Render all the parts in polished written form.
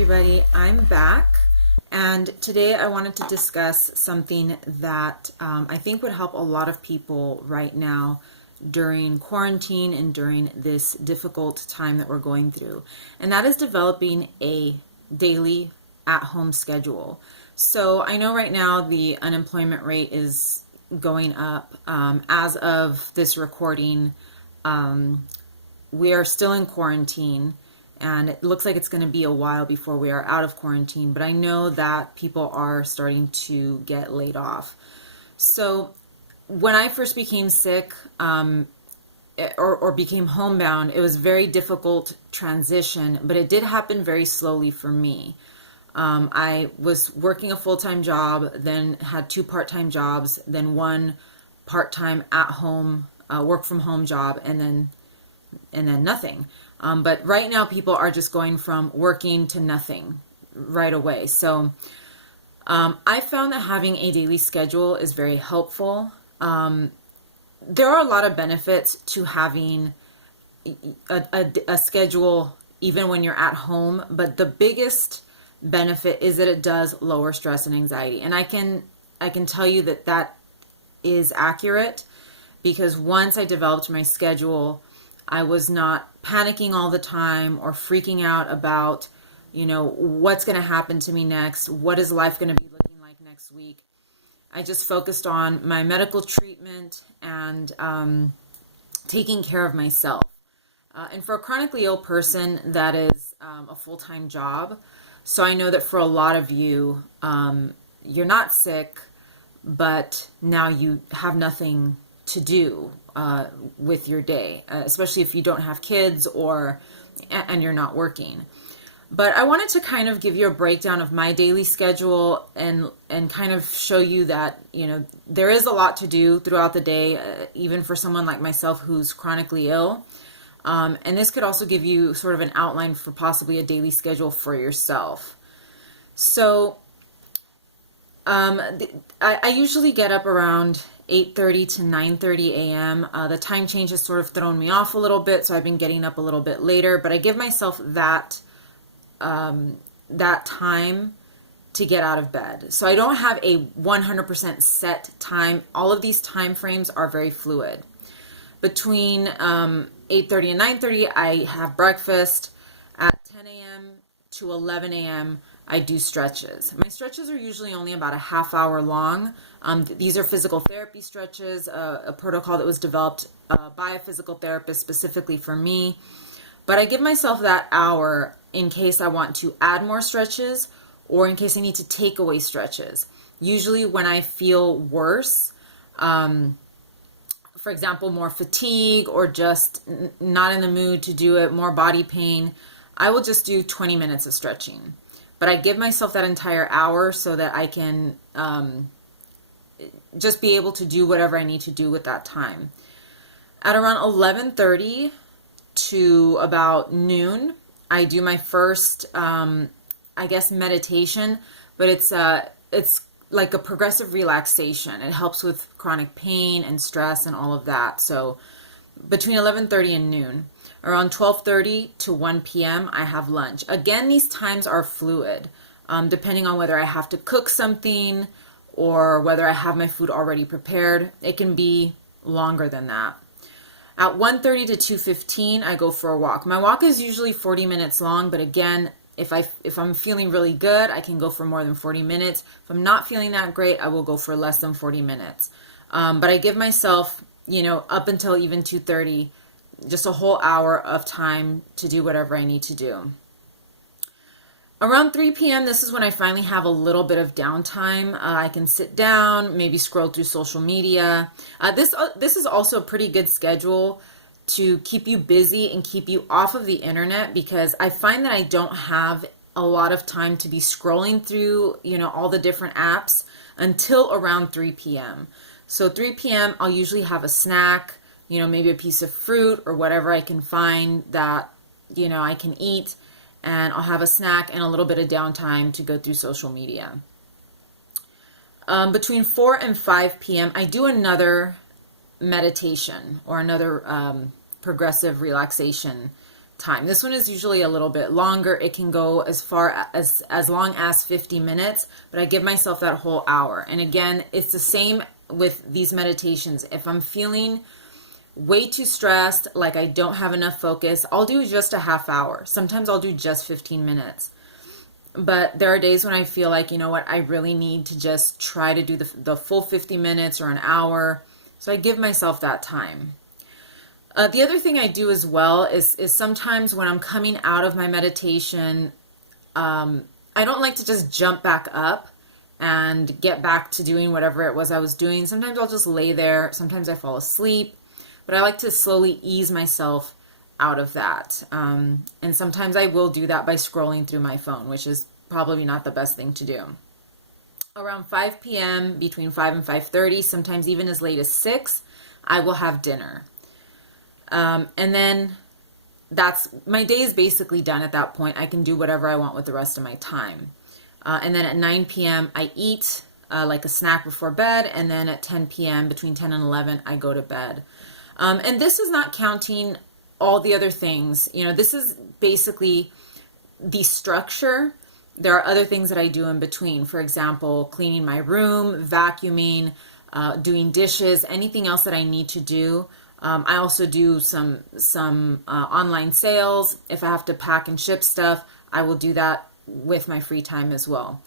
everybody, I'm back, and today I wanted to discuss something that I think would help a lot of people right now during quarantine and during this difficult time that we're going through, and that is developing a daily at-home schedule. So I know right now the unemployment rate is going up. As of this recording, we are still in quarantine, and it looks like it's going to be a while before we are out of quarantine, but I know that people are starting to get laid off. So when I first became sick, or became homebound, it was a very difficult transition, but it did happen very slowly for me. I was working a full-time job, then had two part-time jobs, then one part-time at-home, work-from-home job, and then nothing. But right now people are just going from working to nothing right away. So I found that having a daily schedule is very helpful. There are a lot of benefits to having a schedule even when you're at home, but the biggest benefit is that it does lower stress and anxiety. And I can tell you that that is accurate, because once I developed my schedule, I was not panicking all the time or freaking out about, what's going to happen to me next. What is life going to be looking like next week? I just focused on my medical treatment and taking care of myself. And for a chronically ill person, that is a full-time job. So I know that for a lot of you, you're not sick, but now you have nothing to do with your day, especially if you don't have kids and you're not working. But I wanted to kind of give you a breakdown of my daily schedule and kind of show you that, there is a lot to do throughout the day, even for someone like myself who's chronically ill. And this could also give you sort of an outline for possibly a daily schedule for yourself. So I usually get up around 8:30 to 9:30 a.m. The time change has sort of thrown me off a little bit, so I've been getting up a little bit later, but I give myself that time to get out of bed. So I don't have a 100% set time. All of these time frames are very fluid. Between 8:30 and 9:30, I have breakfast. At 10 a.m. to 11 a.m., I do stretches. My stretches are usually only about a half hour long. These are physical therapy stretches, a protocol that was developed by a physical therapist specifically for me. But I give myself that hour in case I want to add more stretches or in case I need to take away stretches. Usually when I feel worse, for example, more fatigue or just not in the mood to do it, more body pain, I will just do 20 minutes of stretching. But I give myself that entire hour so that I can just be able to do whatever I need to do with that time. At around 11:30 to about noon, I do my first, meditation, but it's like a progressive relaxation. It helps with chronic pain and stress and all of that. So between 11:30 and noon. Around 12:30 to 1 p.m., I have lunch. Again, these times are fluid, depending on whether I have to cook something or whether I have my food already prepared. It can be longer than that. At 1:30 to 2:15, I go for a walk. My walk is usually 40 minutes long, but again, if I'm feeling really good, I can go for more than 40 minutes. If I'm not feeling that great, I will go for less than 40 minutes. But I give myself, up until even 2:30, just a whole hour of time to do whatever I need to do. Around 3 p.m., this is when I finally have a little bit of downtime. I can sit down, maybe scroll through social media. This is also a pretty good schedule to keep you busy and keep you off of the internet, because I find that I don't have a lot of time to be scrolling through, all the different apps until around 3 p.m. So 3 p.m., I'll usually have a snack, maybe a piece of fruit or whatever I can find that, I can eat, and I'll have a snack and a little bit of downtime to go through social media. Between 4 and 5 p.m., I do another meditation or another progressive relaxation time. This one is usually a little bit longer. It can go as far as long as 50 minutes, but I give myself that whole hour. And again, it's the same with these meditations. If I'm feeling way too stressed, like I don't have enough focus, I'll do just a half hour. Sometimes I'll do just 15 minutes. But there are days when I feel like, you know what, I really need to just try to do the full 50 minutes or an hour. So I give myself that time. The other thing I do as well is sometimes when I'm coming out of my meditation, I don't like to just jump back up and get back to doing whatever it was I was doing. Sometimes I'll just lay there. Sometimes I fall asleep. But I like to slowly ease myself out of that. And sometimes I will do that by scrolling through my phone, which is probably not the best thing to do. Around 5 p.m., between 5 and 5:30, sometimes even as late as 6, I will have dinner. And then my day is basically done at that point. I can do whatever I want with the rest of my time. And then at 9 p.m., I eat like a snack before bed. And then at 10 p.m., between 10 and 11, I go to bed. And this is not counting all the other things. You know, this is basically the structure. There are other things that I do in between. For example, cleaning my room, vacuuming, doing dishes, anything else that I need to do. I also do some online sales. If I have to pack and ship stuff, I will do that with my free time as well.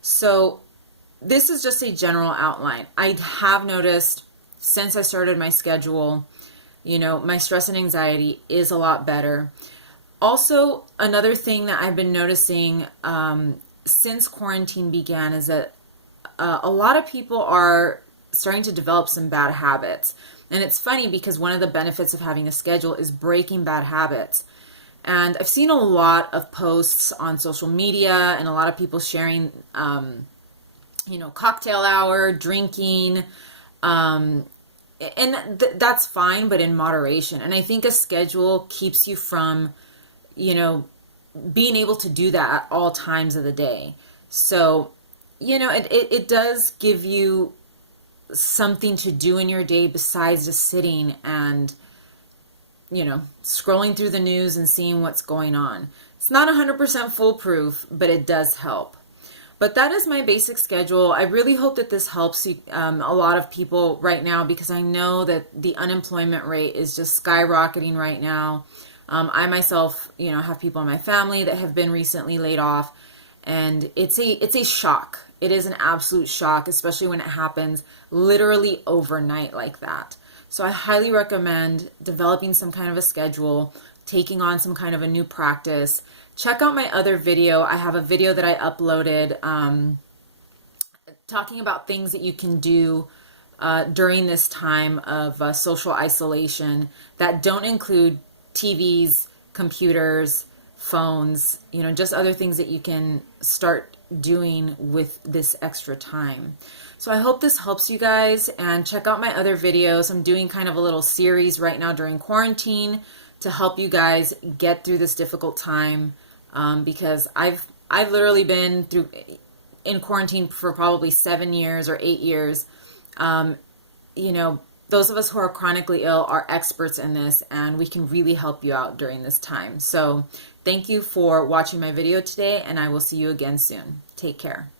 So this is just a general outline. I have noticed since I started my schedule, you know, my stress and anxiety is a lot better. Also, another thing that I've been noticing since quarantine began is that a lot of people are starting to develop some bad habits. And it's funny because one of the benefits of having a schedule is breaking bad habits. And I've seen a lot of posts on social media and a lot of people sharing, you know, cocktail hour, drinking, that's fine, but in moderation. And I think a schedule keeps you from, you know, being able to do that at all times of the day. So, you know, it does give you something to do in your day besides just sitting and, you know, scrolling through the news and seeing what's going on. It's not 100% foolproof, but it does help. But that is my basic schedule. I really hope that this helps you, a lot of people right now, because I know that the unemployment rate is just skyrocketing right now. I myself, you know, have people in my family that have been recently laid off, and it's a shock. It is an absolute shock, especially when it happens literally overnight like that. So I highly recommend developing some kind of a schedule, taking on some kind of a new practice. Check out my other video. I have a video that I uploaded talking about things that you can do during this time of social isolation that don't include TVs, computers, phones, you know, just other things that you can start doing with this extra time. So I hope this helps you guys, and check out my other videos. I'm doing kind of a little series right now during quarantine to help you guys get through this difficult time, because I've literally been in quarantine for probably 7 years or 8 years. You know, those of us who are chronically ill are experts in this, and we can really help you out during this time. So thank you for watching my video today, and I will see you again soon. Take care.